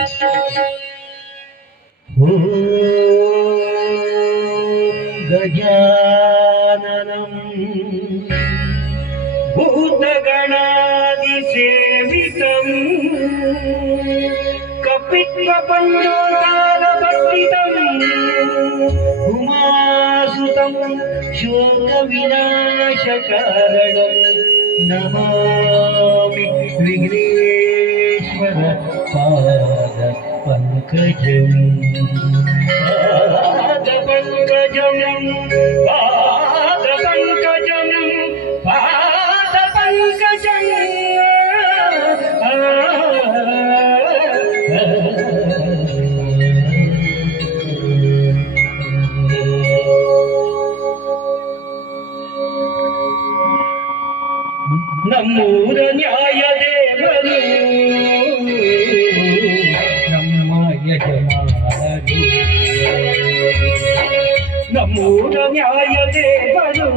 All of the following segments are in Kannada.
ॐ गजाननं भूतगणादिसेवितं कपित्वपण्डोदारभट्टितं उमासुतं शोकविनाशकारणं नमामि विघ्नेश्वर पाद पंकजं पादपङ्कजं पादपङ्कजं पादपङ्कजं ನಮ್ಮೂರ ನ್ಯಾಯ ದೇವರು ನಮ್ಮ ಯಜಮಾನರು ನಮ್ಮೂರ ನ್ಯಾಯ ದೇವರು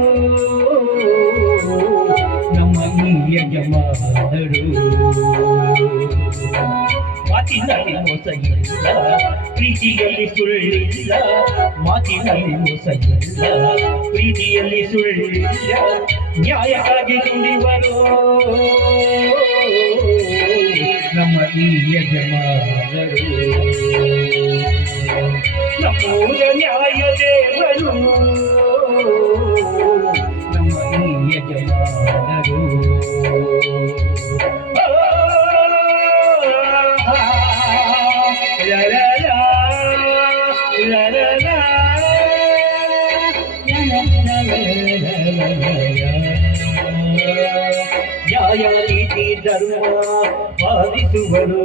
ನಮ್ಮ ಯಜಮಾನರು ಮಾತಿನಲ್ಲಿ ಮೋಸ ಇಲ್ಲ ಪ್ರೀತಿಯಲ್ಲಿ ಸುಳ್ಳಿಲ್ಲ ಮಾತಿನಲ್ಲಿ ಮೋಸ ಇಲ್ಲ ಪ್ರೀತಿಯಲ್ಲಿ ಸುಳ್ಳಿಲ್ಲ ನ್ಯಾಯಕ್ಕಾಗಿ ದುಡಿವರು ನಮ್ಮ ಈ ಯಜಮಾನರು ನಮ್ಮೂರ ನ್ಯಾಯ ದೇವರು ನಮ್ಮ ಈ ಯಜಮಾನರು ನ್ಯಾಯ ನೀತಿ ಧರ್ಮ ಪಾಲಿಸುವರು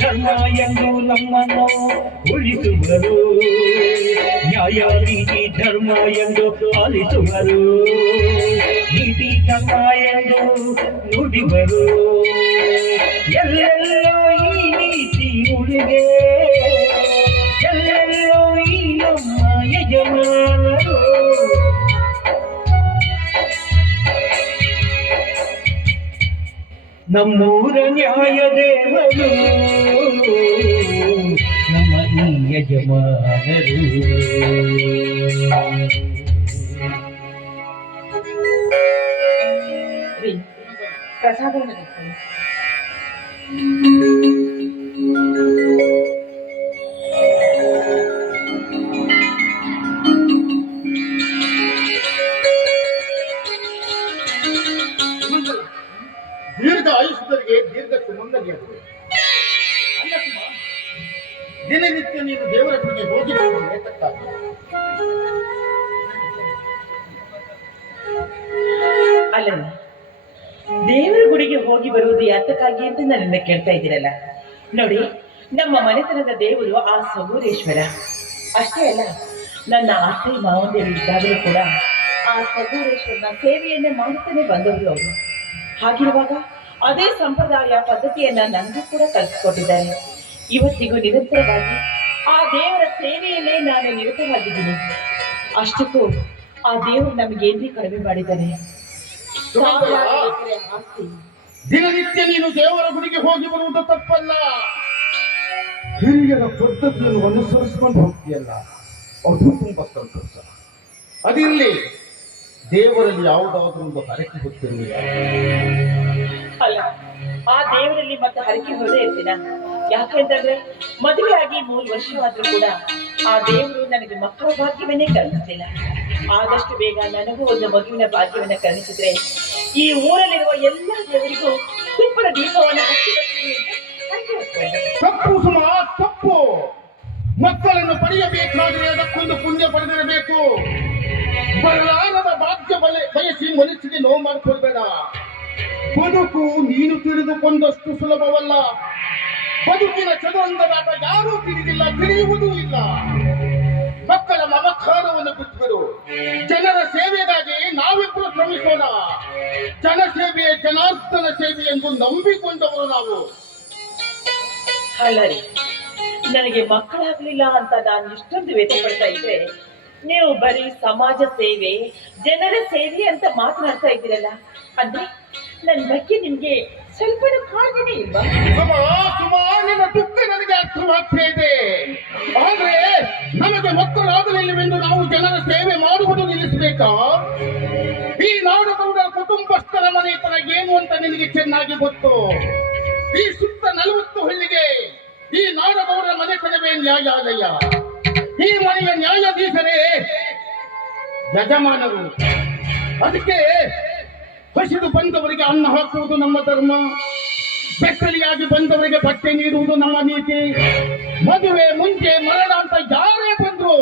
ಧರ್ಮ ಎಂದು ನಮ್ಮನ್ನು ಉಳಿಸುವರು ನ್ಯಾಯ ನೀತಿ ಧರ್ಮ ಎಂದು ಪಾಲಿಸುವರು ನೀತಿ ಧರ್ಮ ಎಂದು ನುಡಿವರು ಎಲ್ಲೆಲ್ಲೋ ಈ ನೀತಿ ಉಳಿಗೆ ಎಲ್ಲೆಲ್ಲೋ ಈ ನಮ್ಮ ಯಜಮಾನರು ನಮ್ಮೂರ ನ್ಯಾಯ ದೇವರು ನಮ್ಮ ಈ ಯಜಮಾನರು ಪ್ರಸಾದ ದೀರ್ಘ ಆಯುಷ್ಯರಿಗೆ ದೀರ್ಘ ಸುಮಂಗಲಿಯಾಗಿದೆ. ಅಲ್ಲ ಸುಮ, ದಿನನಿತ್ಯ ನೀನು ದೇವರ ಕಡೆಗೆ ಹೋಗಿ ನೇತಕ್ಕಾಗಿ ಅಲ್ಲ ದೇವರ ಗುಡಿಗೆ ಹೋಗಿ ಬರುವುದು ಯಾತಕ್ಕಾಗಿ ಅಂತ ನನ್ನನ್ನು ಕೇಳ್ತಾ ಇದ್ದೀರಲ್ಲ. ನೋಡಿ, ನಮ್ಮ ಮನೆತನದ ದೇವರು ಆ ಸಗೂರೇಶ್ವರ. ಅಷ್ಟೇ ಅಲ್ಲ, ನನ್ನ ಅತ್ತೆ ಮಾವಂದಿರು ಇದ್ದಾಗಲೂ ಕೂಡ ಆ ಸಗೂರೇಶ್ವರನ ಸೇವೆಯನ್ನೇ ಮಾಡುತ್ತಾನೆ ಬಂದವರು ಅವರು. ಹಾಗಿರುವಾಗ ಅದೇ ಸಂಪ್ರದಾಯ ಪದ್ಧತಿಯನ್ನ ನನಗೂ ಕೂಡ ಕಲಿಸಿಕೊಟ್ಟಿದ್ದಾರೆ. ಇವತ್ತಿಗೂ ನಿರಂತರವಾಗಿ ಆ ದೇವರ ಸೇವೆಯಲ್ಲೇ ನಾನು ನಿರತವಾಗಿದ್ದೀನಿ. ಅಷ್ಟಕ್ಕೂ ಆ ದೇವರು ನಮಗೆ ಏನ್ರಿ ಕಡಿಮೆ ಮಾಡಿದ್ದಾನೆ. ದಿನನಿತ್ಯ ನೀನು ದೇವರ ಗುಡಿಗೆ ಹೋಗಿ ಬರುವುದು ತಪ್ಪಲ್ಲ. ಹಿರಿಯರ ಪದ್ಧತಿಯನ್ನು ಅನುಸರಿಸಿಕೊಂಡು ಹೋಗ್ತೀಯಲ್ಲ, ಅದು ತುಂಬಾ ಸಂತೋಷ. ಅದಿರಲಿ, ದೇವರಲ್ಲಿ ಯಾವುದಾದ್ರೂ ಒಂದು ಹರಕೆ ಹೊತ್ತಿರುವುದಿಲ್ಲ. ಅಲ್ಲ, ಆ ದೇವರಲ್ಲಿ ಮತ್ತೆ ಹರಕೆ ಹೊರದೇ ಇರ್ತೀನ. ಯಾಕೆಂತಂದ್ರೆ ಮದುವೆ ಆಗಿ 3 ವರ್ಷವಾದ್ರೂ ಕೂಡ ಆ ದೇವರು ನನಗೆ ಮಕ್ಕಳ ಭಾಗ್ಯವನ್ನೇ ಕರುಣಿಸಲಿಲ್ಲ. ಆದಷ್ಟು ಬೇಗ ನನಗೂ ಒಂದು ಮಗುವಿನ ಭಾಗ್ಯವನ್ನ ಕರುಣಿಸಿದ್ರೆ ಈ ಊರಲ್ಲಿರುವ ಎಲ್ಲ ದೇವರಿಗೂ ತುಪ್ಪದ ದೀಪವನ್ನು ತಪ್ಪು ಸುಮ, ತಪ್ಪು. ಮಕ್ಕಳನ್ನು ಪಡೆಯಬೇಕಾದ್ರೆ ಅದಕ್ಕೊಂದು ಪುಣ್ಯ ಪಡೆದಿರಬೇಕು. ಬರಲಾರದ ಭಾಗ್ಯ ಬಯಸಿ ಮನಸ್ಸಿಗೆ ನೋವು ಮಾಡಿಕೊಳ್ಬೇಡ. ಬದುಕು ನೀನು ತಿಳಿದುಕೊಂಡಷ್ಟು ಸುಲಭವಲ್ಲ. ಬದುಕಿನ ಚದುರಂಗದಾಟ ಯಾರೂ ತಿಳಿದಿಲ್ಲ, ತಿಳಿಯುವುದೂ ಇಲ್ಲ. ಮಕ್ಕಳ ಮಮಕಾರವನ್ನು ಬಿಟ್ಟುಬಿಡು. ಜನರ ಸೇವೆಗಾಗಿ ನಾವಿಬ್ಬರು ಶ್ರಮಿಸೋಣ. ಜನಸೇವೆ ಜನಾರ್ದನ ಸೇವೆ ಎಂದು ನಂಬಿಕೊಂಡವರು ನಾವು. ಅಲ್ಲ ರೀ, ನನಗೆ ಮಕ್ಕಳಾಗ್ಲಿಲ್ಲ ಅಂತ ನಾನು ಇಷ್ಟೊಂದು ವ್ಯಥೆ ಪಡ್ತಾ ಇದ್ರೆ ನೀವು ಬರೀ ಸಮಾಜ ಸೇವೆ, ಜನರ ಸೇವೆ ಅಂತ ಮಾತನಾಡ್ತಾ ಇದ್ದೀರಲ್ಲ. ಅಂದ್ರೆ ನನ್ನ ಬಗ್ಗೆ ನಿಮ್ಗೆ ಸ್ವಲ್ಪ ಕಾಳಜಿನೇ ಇಲ್ವಾ? ನಿನ್ನ ದುಃಖ ಸಾಮರ್ಥ್ಯ ಇದೆ. ಆದರೆ ನಮಗೆ ಮಕ್ಕಳಾಗಲಿಲ್ಲವೆಂದು ನಾವು ಜನರ ಸೇವೆ ಮಾಡುವುದು ನಿಲ್ಲಿಸಬೇಕಾ? ಈ ನಾಡಗೌಡರ ಕುಟುಂಬಸ್ಥರ ಮನೆತನ ಏನು ಅಂತ ನಿನಗೆ ಚೆನ್ನಾಗಿ ಗೊತ್ತು. ಈ ಸುತ್ತ 40 ಹಳ್ಳಿಗೆ ಈ ನಾಡಗೌಡರ ಮನೆತನವೇ ನ್ಯಾಯಾಲಯ. ಈ ಮನೆಯ ನ್ಯಾಯಾಧೀಶರೇ ಯಜಮಾನರು. ಅದಕ್ಕೆ ಹಸಿದು ಬಂದವರಿಗೆ ಅನ್ನ ಹಾಕುವುದು ನಮ್ಮ ಧರ್ಮ, ಬೆಕ್ಕಲಿಯಾಗಿ ಬಂದವರಿಗೆ ಬಟ್ಟೆ ನೀಡುವುದು ನಮ್ಮ ನೀತಿ. ಮದುವೆ ಮುಂಚೆ ಮರಣ ಅಂತ ಯಾರೇ ಬಂದ್ರು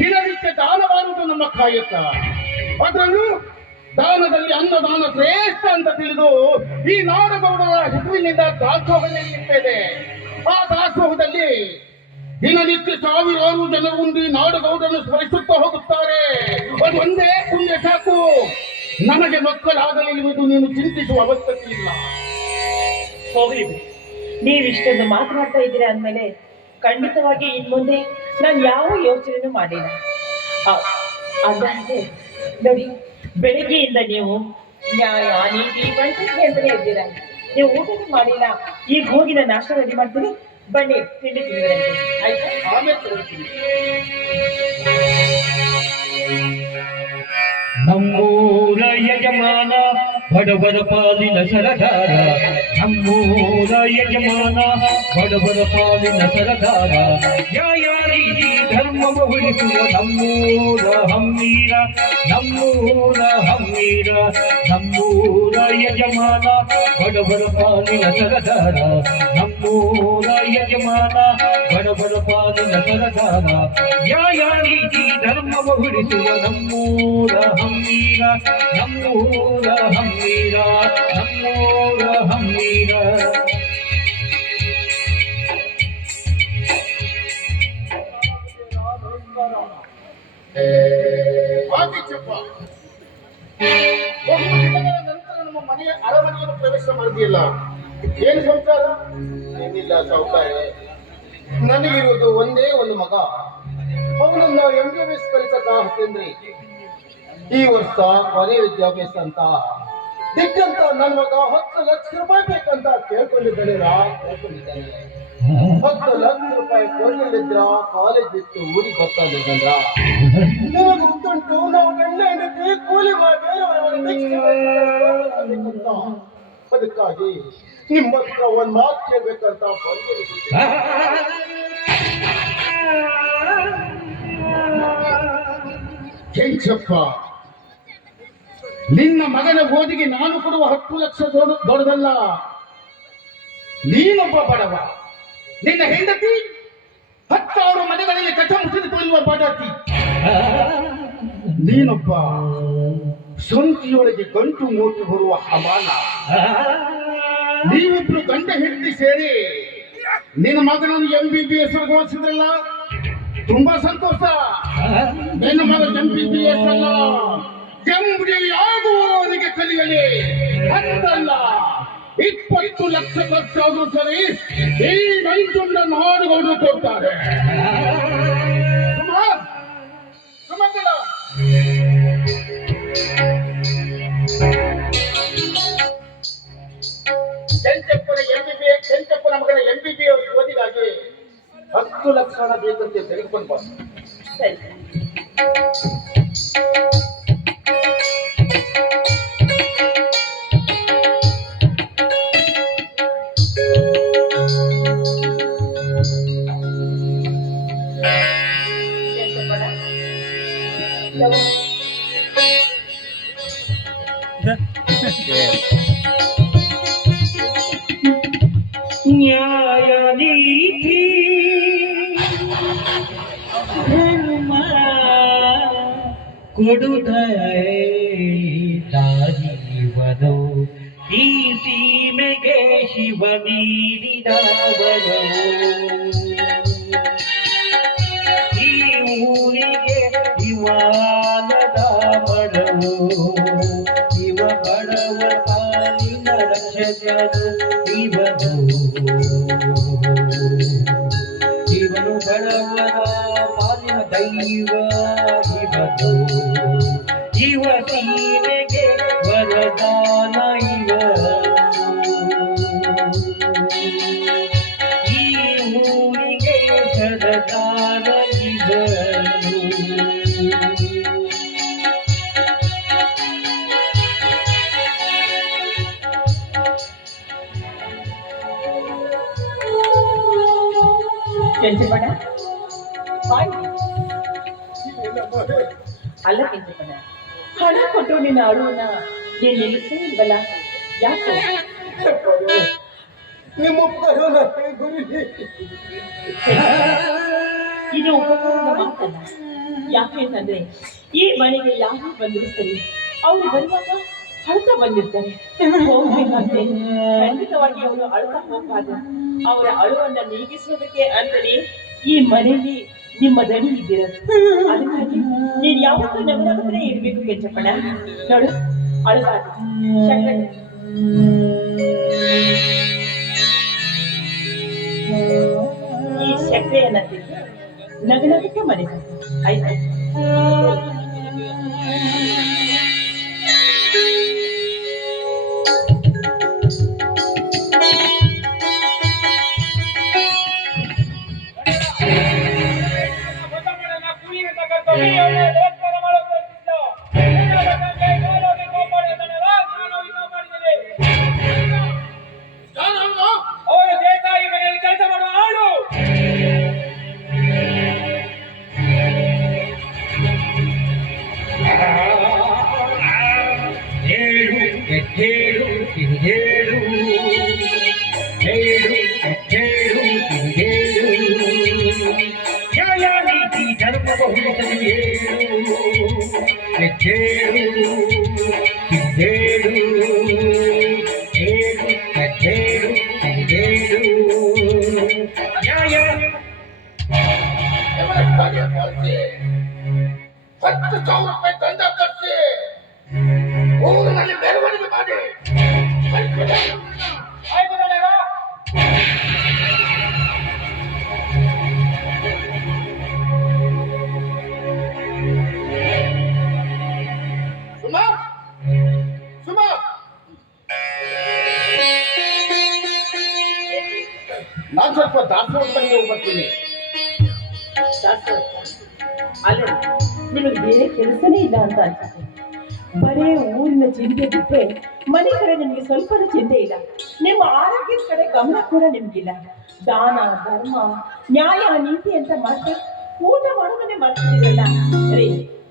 ದಿನನಿತ್ಯ ದಾನ ಮಾಡುವುದು ನಮ್ಮ ಕಾಯಕ. ಅದರಲ್ಲೂ ದಾನದಲ್ಲಿ ಅನ್ನದಾನ ಶ್ರೇಷ್ಠ ಅಂತ ತಿಳಿದು ಈ ನಾಡಗೌಡರ ಹೆಸರಿನಿಂದ ದಾಸೋಹ ನಡೆಯುತ್ತದೆ. ಆ ದಾಸೋಹದಲ್ಲಿ ದಿನನಿತ್ಯ ಸಾವಿರಾರು ಜನರು ಉಂಡಿ ನಾಡಗೌಡರನ್ನು ಸ್ಮರಿಸುತ್ತಾ ಹೋಗುತ್ತಾರೆ. ಅದು ಒಂದೇ ಪುಣ್ಯ ಸಾಕು. ನಮಗೆ ಮಕ್ಕಳಾಗಲಿರುವುದು ನೀನು ಚಿಂತಿಸುವ ಅವಶ್ಯಕತೆ ಇಲ್ಲ. ಹೋಗ್ಲಿ ಬಿಡಿ, ನೀವಿಷ್ಟೊಂದು ಮಾತನಾಡ್ತಾ ಇದ್ದೀರಾ ಅಂದಮೇಲೆ ಖಂಡಿತವಾಗಿ ಇನ್ಮುಂದೆ ನಾನು ಯಾವ ಯೋಚನೆನೂ ಮಾಡಿಲ್ಲ. ಅಂದಾಗೆ ನೋಡಿ, ಬೆಳಿಗ್ಗೆಯಿಂದ ನೀವು ನ್ಯಾಯ ನೀತಿ ಪಂಚಾಯತಿ ಅಂತಾನೆ ಇದ್ದೀರಾ. ನೀವು ಊಟನೂ ಮಾಡಿಲ್ಲ. ಈಗ ಹೋಗಿ ನಾನು ನಾಷ್ಟ ರೆಡಿ ಮಾಡ್ತೀನಿ, ಬನ್ನಿ ತಿಂಡಿ ತಿಂದಿರಂತೆ. ಆಯ್ತಾ? ಆಮೇಲೆ ತಗೊಳ್ತೀನಿ. ನಮ್ಮೂರ ಯಜಮಾನ ಬಡವರ ಪಾಲಿನ ಸರದಾರ. ನಮ್ಮೂರ ಯಜಮಾನ ಬಡವರ ಪಾಲಿನ ಸರದಾರ. ನ್ಯಾಯ ನೀತಿ ಧರ್ಮವ ಉಳಿಸುವ ನಮ್ಮೂರ ಹಮ್ಮೀರ. ನಮ್ಮೂರ ಹಮ್ಮೀರ. ನಮ್ಮೂರ ಯಜಮಾನ ಬಡವರ ಪಾಲಿನ ಸರದಾರ. ನಮ್ಮೂರ ಯಜಮಾನ ಬಡವರ ಪಾಲಿನ ಸರದಾರ. ನ್ಯಾಯ ನೀತಿ ಧರ್ಮವ ಉಳಿಸುವ ನಮ್ಮೂರ ಹಮ್ಮೀರ. ನಮ್ಮೂರ ಹಮ್ಮೀರ. ನಮ್ಮೂರ ಹಮ್ಮೀರ. ಆದಿಚಪ್ಪ, ಬಹು ದಿನಗಳ ನಂತರ ನಮ್ಮ ಮನೆಯ ಅರಮನೆಯನ್ನು ಪ್ರವೇಶ ಮಾಡಿದೆಯಲ್ಲ, ಏನು ಸಂಸಾರ? ಏನಿಲ್ಲ ಸಾವುಕಾರ, ನನಗಿರುವುದು ಒಂದೇ ಒಂದು ಮಗ. ಅವನನ್ನ MBBS ಕಲಿಸಕ ಹತ್ತೇನ್ರಿ. ಈ ವರ್ಷ ಕೊನೆ ವಿದ್ಯಾಭ್ಯಾಸ ಅಂತ ದಿಕ್ಕಂತ ನನ್ನ ಮಗ 10 ಲಕ್ಷ ರೂಪಾಯಿ ಬೇಕಂತ ಕೇಳ್ಕೊಂಡಿದ್ದಾನೆ. 10 ಲಕ್ಷ ರೂಪಾಯಿ ಕೊಡ್ಲಿಲ್ಲಿದ್ರ ಕಾಲೇಜ್ ಬಿಟ್ಟು ಊರಿಗೆ ಬರ್ತಾಯಿದ್ದಂದ್ರ ನಿಮಗೆ ಗೊತ್ತುಂಟು, ನಾವು ಗಂಡ ಹೆಂಡತಿ ಕೂಲಿ ಬೇರೆಯವರ. ಅದಕ್ಕಾಗಿ ನಿಮ್ಮ ಹತ್ರ ಒಂದ್ ಮಾತು ಕೇಳ್ಬೇಕಂತ ಬಂದಿದ್ದೀನಿ. ಕೆಂಚಪ್ಪ, ನಿನ್ನ ಮಗನ ಓದಿಗೆ ನಾನು ಕೊಡುವ 10 ಲಕ್ಷ ದೊಡ್ಡದಲ್ಲ. ನೀನೊಬ್ಬ ಬಡವ, ನಿನ್ನ ಹೆಂಡತಿ 10 ಮನೆಗಳಲ್ಲಿ ಕಸ ಮುಸಿದು ತುಳಿಯುವ ಬಡತಿ. ನೀನೊಬ್ಬ ಸ್ವಂತಿಯೊಳಗೆ ಗಂಟು ಮೂಟು ಬರುವ ಹಮಾಲ. ನೀವಿಬ್ರು ಗಂಡ ಹೆಂಡತಿ ಸೇರಿ ನಿನ್ನ ಮಗನನ್ನು MBBS ಓದಿಸಿದ್ರಲ್ಲ, ತುಂಬಾ ಸಂತೋಷ. ನಿನ್ನ ಮಗ MBBS ಅಲ್ಲ, MD ಆಗುವವನಿಗೆ ಕಲಿಯಲಿ. 10 ಅಲ್ಲ 20 ಲಕ್ಷ ಖರ್ಚಾದ್ರೂ ಸರಿ ಈ ನಂಜುಂಡ ನಾಡುಗಳು ಕೊಡ್ತಾರೆ. ಕೆಂಚಪ್ಪನ ಮಗನ MBBS ಓದಿಗಾಗಿ 10 ಲಕ್ಷ ಹಣ ಬೇಕಂತೆ ತೆಗೆದುಕೊಂಡು ಬಾ. ಸರಿ. ನ್ಯಾಯ ನೀತಿ ಧರ್ಮ ಕೊಡುತ್ತೋ ಈ ಸೀಮೆಗೆ ಶಿವ ನೀಡಿದವನು. ಈ ಊರಿಗೆ ಇವಾಲದ ಬಡವು, ಇವ ಬಡವ ಪಾಲಿನ ರಕ್ಷಕನು ಇವನು. ಇವನು ಬಡವರ ಪಾಲಿನ ದೈವ ಇವನು. ಇವ ಸೀಮೆಗೆ ವರದಾನ ಇವನು. ಈ ಊರಿಗೆ ಕೆಂಚಪ್ಪಣ್ಣ ಬಾಯ್. ಅಲ್ಲ ಕೆಂಚಪ್ಪಣ್ಣ, ಹಣ ಕೊಟ್ಟು ನಿನ್ನ ಅಳುವನ್ನ ನೀನು ನಿಲ್ಲಿಸೇ ಇಲ್ವಲ್ಲ, ಯಾಕೆ? ನಿಮ್ಮ ಉಪಕಾರ ಇದು ಉಪಕಾರದ ಮಾತಲ್ಲ. ಯಾಕೆಂತಂದ್ರೆ ಈ ಮನೆಗೆ ಯಾರು ಬಂದ್ರು ಸರಿ, ಅವ್ರು ಬರುವಾಗ ಅಳ್ತಾ ಬಂದಿರ್ತಾರೆ. ಹೋಗ್ಬೇಕಾದ್ರೆ ಖಂಡಿತವಾಗಿ ಅವರು ಅಳ್ತಾ ಹೋಗ್ಬಾರ್ದು. ಅವರ ಅಳುವನ್ನ ನೀಗಿಸೋದಕ್ಕೆ ಅಂತಲೇ ಈ ಮನೆಯಲ್ಲಿ ನಿಮ್ಮ ದಣಿ ಇದ್ದಿರೋದು. ಅದಕ್ಕಾಗಿ ನೀನ್ ಯಾವತ್ತೂ ನಗನಗನೇ ಇರ್ಬೇಕು ಕೆಂಚಪ್ಪಣ್ಣ. ನೋಡು, ಅಳಬಾರ್ದು. ಈ ಸಕ್ಕರೆಯನ್ನ ತಿಂದು ನಗನಗಕ್ಕೆ ಮನೆ ಆಯ್ತು. ₹10,000 ದಂಡ ಕಟ್ಟಿ ಊರಿನಲ್ಲಿ ಮೆರವಣಿಗೆ ಮಾಡಿ ಸುಮಾ ಸುಮಾ ನಾನು ಸ್ವಲ್ಪ ದಾಸೋಹಕ್ಕೆ ಹೋಗ್ಬರ್ತೀನಿ. ಅಲ್ಲ, ನಿಮಗೆ ಬೇರೆ ಕೆಲಸನೇ ಇಲ್ಲ ಅಂತ ಅನ್ಸುತ್ತೆ. ಬರೇ ಊರಿನ ಚಿಂತೆ ಬಿಟ್ಟರೆ ಮನೆ ಕಡೆ ನಿಮ್ಗೆ ಸ್ವಲ್ಪನೂ ಚಿಂತೆ ಇಲ್ಲ. ನಿಮ್ಮ ಆರೋಗ್ಯದ ಕಡೆ ಗಮನ ಕೂಡ ನಿಮ್ಗಿಲ್ಲ. ದಾನ ಧರ್ಮ ನ್ಯಾಯ ನೀತಿ ಅಂತ ಮಾಡ್ತಾ ಊಟ ಮಾಡೋದನ್ನೇ ಮಾಡ್ತಿದ್ದೀರಲ್ಲ ರೀ.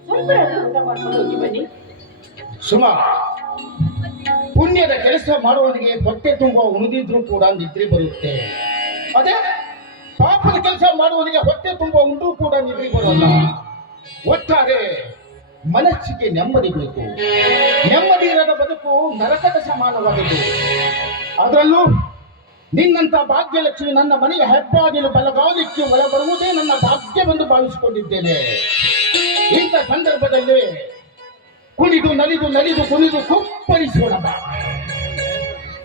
ಸ್ವಲ್ಪ ಊಟ ಮಾಡ್ಕೊಂಡು ಹೋಗಿ ಬನ್ನಿ. ಸುಮಾ, ಪುಣ್ಯದ ಕೆಲಸ ಮಾಡುವವನಿಗೆ ಹೊಟ್ಟೆ ತುಂಬ ಉಣಿದಿದ್ರು ಕೂಡ ನಿದ್ರೆ ಬರುತ್ತೆ. ಅದೇ ಪಾಪದ ಕೆಲಸ ಮಾಡುವವನಿಗೆ ಹೊಟ್ಟೆ ತುಂಬ ಉಂಡು ಕೂಡ ನಿದ್ರೆ ಬರೋಲ್ಲ. ಒಟ್ಟಾರೆ ಮನಸ್ಸಿಗೆ ನೆಮ್ಮದಿ ಬೇಕು. ನೆಮ್ಮದಿ ಇರದ ಬದುಕು ನರಕದ ಸಮಾನವಾದದ್ದು. ಅದರಲ್ಲೂ ನಿನ್ನಂತ ಭಾಗ್ಯಲಕ್ಷ್ಮಿ ನನ್ನ ಮನೆಗೆ ಹೆಬ್ಬಾಗಿಲು ಬಲಗಾಲಿಕ್ಕೆ ಒಳ ಬರುವುದೇ ನನ್ನ ಭಾಗ್ಯವೆಂದು ಭಾವಿಸಿಕೊಂಡಿದ್ದೇನೆ. ಇಂಥ ಸಂದರ್ಭದಲ್ಲಿ ಕುಣಿದು ನಲಿದು ಕುಣಿದು ಕುಪ್ಪಳಿಸೋಣ.